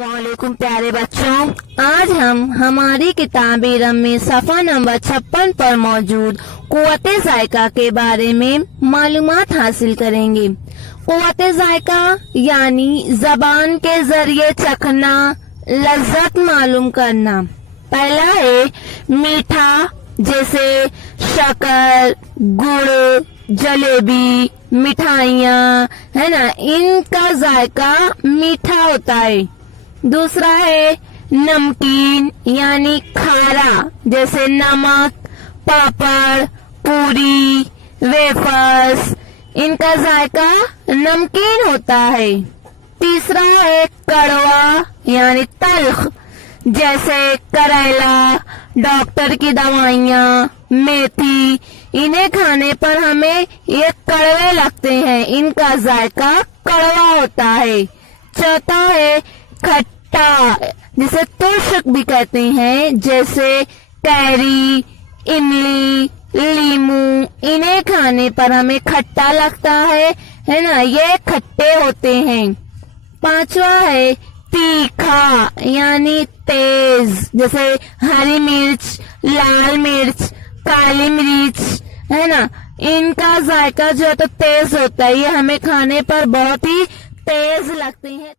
अस्सलामुअलैकुम प्यारे बच्चों, आज हम हमारी किताब रम्मी सफ़ा नंबर 56 पर मौजूद क़ुव्वत-ए ज़ायक़ा के बारे में मालूमात हासिल करेंगे। क़ुव्वत-ए ज़ायक़ा यानी ज़बान के जरिए चखना, लज्जत मालूम करना। पहला है मीठा, जैसे शक्कर, गुड़, जलेबी, मिठाइयाँ, है ना, इनका जायका मीठा होता है। दूसरा है नमकीन यानी खारा, जैसे नमक, पापड़, पूरी, वेफर्स, इनका जायका नमकीन होता है। तीसरा है कड़वा यानी तल्ख, जैसे करेला, डॉक्टर की दवाइयाँ, मेथी, इन्हें खाने पर हमें ये कड़वे लगते हैं, इनका जायका कड़वा होता है। चौथा है खट्टा, जिसे तुर्क भी कहते हैं, जैसे कैरी, इमली, लीमू, इन्हें खाने पर हमें खट्टा लगता है ना, ये खट्टे होते हैं। पांचवा है तीखा यानी तेज, जैसे हरी मिर्च, लाल मिर्च, काली मिर्च, है ना, इनका जायका जो है तो तेज होता है, ये हमें खाने पर बहुत ही तेज लगते हैं।